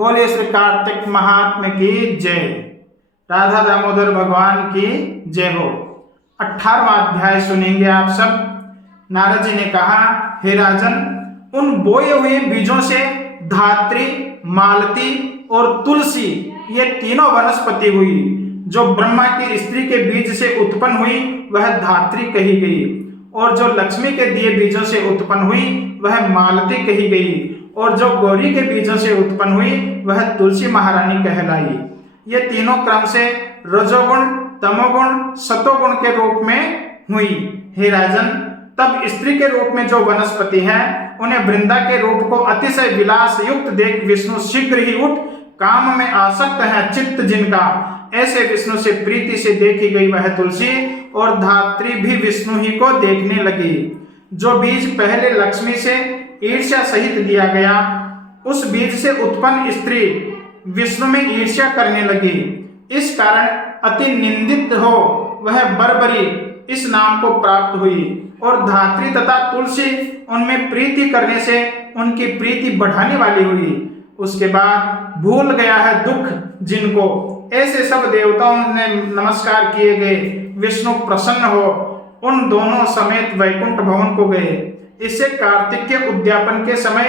बोले श्री कार्तिक महात्मा की जय। राधा दामोदर भगवान की जय हो। 18वां अध्याय सुनेंगे आप सब। नारद जी ने कहा, हे राजन, उन बोए हुए बीजों से धात्री, मालती और तुलसी ये तीनों वनस्पति हुई। जो ब्रह्मा की स्त्री के बीज से उत्पन्न हुई वह धात्री कही गई, और जो लक्ष्मी के दिए बीजों से उत्पन्न हुई वह मालती कही गई, और जो गौरी के बीजों से उत्पन्न हुई वह तुलसी महारानी कहलाई। ये तीनों क्रम से रजोगुण, तमोगुण, सतोगुण के रूप में हुई। हे राजन, तब स्त्री के रूप में जो वनस्पति है उन्हें वृंदा के रूप को अतिशय विलास युक्त देख विष्णु शीघ्र ही उठ काम में आसक्त है चित्त जिनका, ऐसे विष्णु से प्रीति से देखी गई वह तुलसी और धात्री भी विष्णु ही को देखने लगी। जो बीज पहले लक्ष्मी से ईर्ष्या सहित दिया गया, उस बीज से उत्पन्न स्त्री विष्णु में ईर्ष्या करने लगी। इस कारण अति निंदित हो वह बर्बरी इस नाम को प्राप्त हुई, और धात्री तथा तुलसी उनमें प्रीति करने से उनकी प्रीति बढ़ाने वाली हुई। उसके बाद भूल गया है दुख जिनको, ऐसे सब देवताओं ने नमस्कार किए गए। विष्णु प्रसन्न हो उन दोनों समेत वैकुंठ भवन को गए। इससे कार्तिक के उद्यापन के समय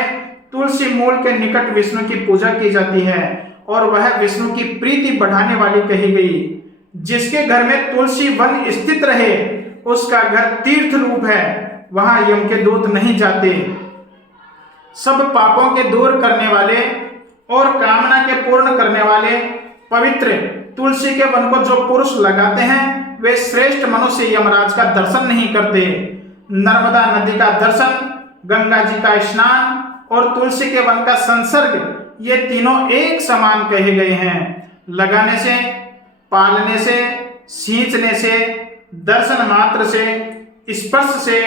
तुलसी मूल के निकट विष्णु की पूजा की जाती है, और वह विष्णु की प्रीति बढ़ाने वाली कही गई। जिसके घर में तुलसी वन स्थित रहे उसका घर तीर्थ रूप है, वहां यम के दूत नहीं जाते। सब पापों के दूर करने वाले और कामना के पूर्ण करने वाले पवित्र तुलसी के वन को जो पुरुष लगाते हैं वे श्रेष्ठ मनुष्य यमराज का दर्शन नहीं करते। नर्मदा नदी का दर्शन, गंगा जी का स्नान और तुलसी के वन का संसर्ग, ये तीनों एक समान कहे गए हैं। लगाने से, पालने से, सींचने से, दर्शन मात्र से, स्पर्श से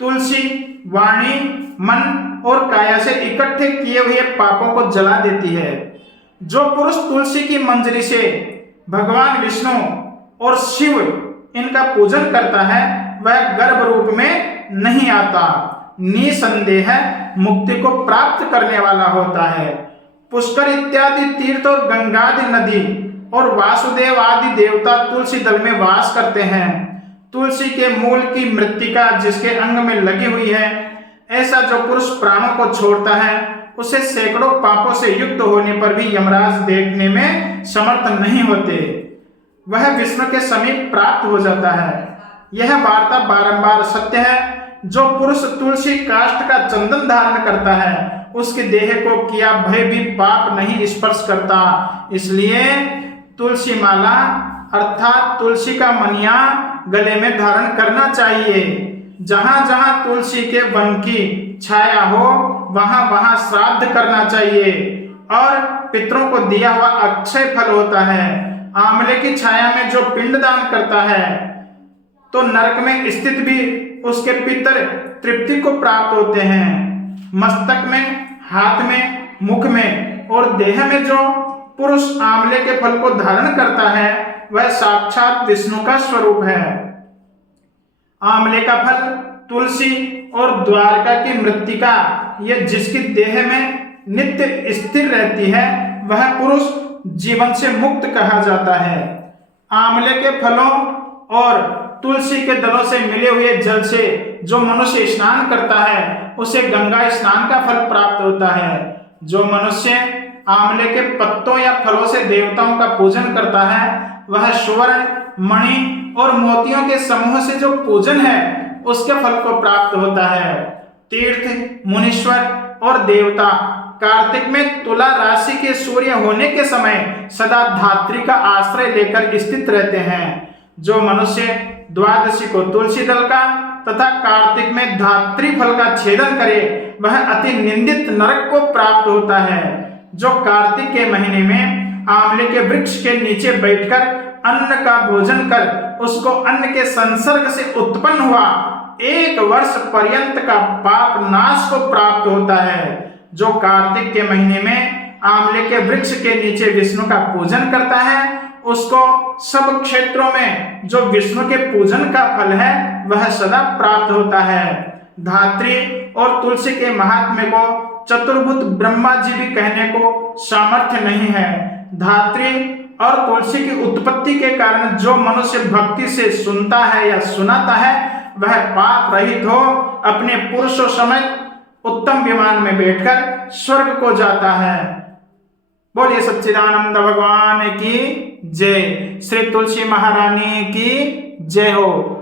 तुलसी वाणी, मन और काया से इकट्ठे किए हुए पापों को जला देती है। जो पुरुष तुलसी की मंजरी से भगवान विष्णु और शिव इनका पूजन करता है वह गर्भ रूप में नहीं आता, निसंदेह मुक्ति को प्राप्त करने वाला होता है। पुष्कर इत्यादि तीर्थ और गंगादि नदी और वासुदेव आदि देवता तुलसी दल में वास करते हैं। तुलसी के मूल की मृत्तिका जिसके अंग में लगी हुई है, ऐसा जो पुरुष प्राणों को छोड़ता है उसे सैकड़ों पापों से युक्त होने पर भी यमराज देखने में समर्थ नहीं होते, वह विष्णु के समीप प्राप्त हो जाता है। यह वार्ता बारंबार सत्य है। जो पुरुष तुलसी काष्ठ का चंदन धारण करता है उसके देह को किया भय भी पाप नहीं स्पर्श करता। इसलिए तुलसी माला अर्थात तुलसी का मनिया गले में धारण करना चाहिए। जहां जहां तुलसी के वन की छाया हो वहां वहां श्राद्ध करना चाहिए, और पितरों को दिया हुआ अक्षय फल होता है। आंवले की छाया में जो पिंडदान करता है तो नरक में स्थित भी उसके पितर तृप्ति को प्राप्त होते हैं। मस्तक में, हाथ में, मुख में और देह में जो पुरुष आंवले के फल को धारण करता है वह साक्षात विष्णु का स्वरूप है। आंवले का फल, तुलसी और द्वारका की मृत्तिका ये जिसकी देह में नित्य स्थिर रहती है वह पुरुष जीवन से मुक्त कहा जाता है। आंवले के फलों और तुलसी के दलों से मिले हुए जल से जो मनुष्य स्नान करता है उसे गंगा स्नान का फल प्राप्त होता है। जो मनुष्य आंवले के पत्तों या फलों से देवताओं का पूजन करता है वह सुवर्ण, मणि और मोतियों के समूह से जो पूजन है उसके फल को प्राप्त होता है। तीर्थ, मुनीश्वर और देवता कार्तिक में तुला राशि के सूर्य होने के समय सदा धात्री का आश्रय लेकर स्थित रहते हैं। जो मनुष्य द्वादशी को तुलसी दल का तथा कार्तिक में धात्री फल का छेदन करे वह अति निंदित नरक को प्राप्त होता है। जो कार्तिक के महीने में आंवले के वृक्ष के नीचे बैठकर अन्न का भोजन कर उसको अन्न के संसर्ग से उत्पन्न हुआ 1 वर्ष पर्यंत का पाप नाश को प्राप्त होता है। जो कार्तिक के महीने में आंवले के वृक्ष के नीचे विष्णु का पूजन करता है उसको सब क्षेत्रों में जो विष्णु के पूजन का फल है वह सदा प्राप्त होता है। धात्री और तुलसी के महात्म्य को चतुर्भुज ब्रह्मा जी भी कहने को सामर्थ्य नहीं है। धात्री और तुलसी की उत्पत्ति के कारण जो मनुष्य भक्ति से सुनता है या सुनाता है वह पाप रहित हो अपने पुरुषों समेत उत्तम विमान में बैठकर स्वर्ग को जाता है। बोलिए सच्चिदानंद भगवान की जय। श्री तुलसी महारानी की जय हो।